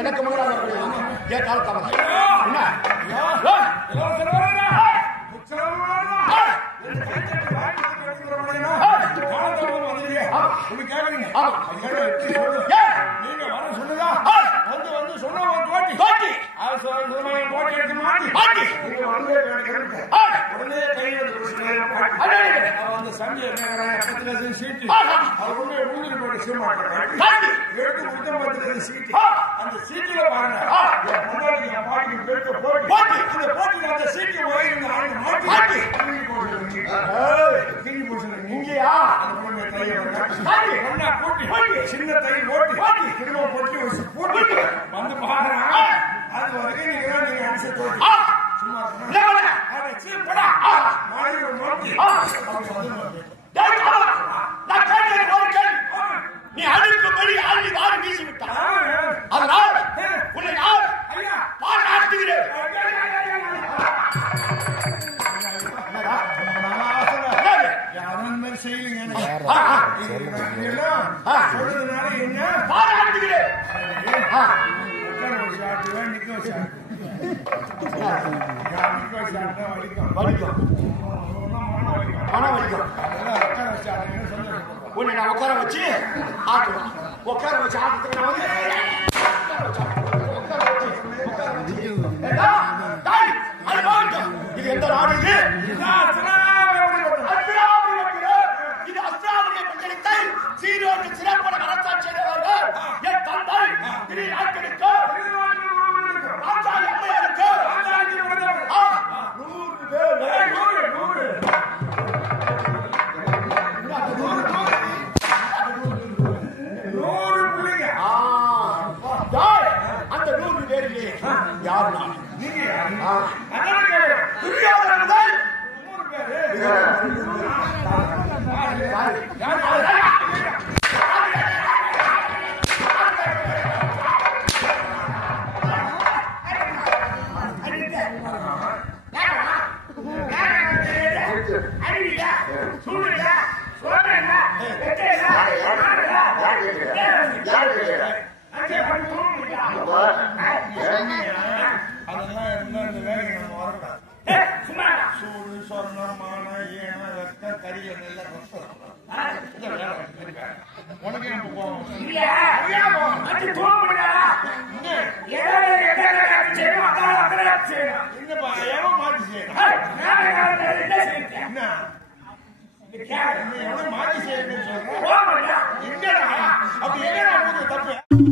எனக்கு முன்னாடி அந்த சீட்டில பாருங்க சின்ன தை ஓட்டி திரும்ப போட்டி வந்து பாருங்க அது வரைக்கும் நீங்க அனுசரிச்சு சும்மா நீ அடுக்கும்படி ஆள்வி வாரி வீசி விட்டார். அதனால் உன்னை நான் பாராட்டுகிறேன். பாராட்டுகிறேன். உன்னை நான் உட்கார வச்சு ஆட்டுவேன். உட்கார வச்சு ஆட்டுறதுக்கு நான் இது எந்த நாடு? இது அஸ்திராவுடைய பஞ்சத்தை சீரோடு சிறப்பான அரசாட்சி என் தந்தை திடீர் நாட்களுக்கு அம்மையாருக்கு 100 பேர் அந்த 100 பேரிலே யார் நான்? துரியோதனன் 你看，你有没有马蹄鞋？你说，我没有。你干啥呀？啊，别干了，我就当兵。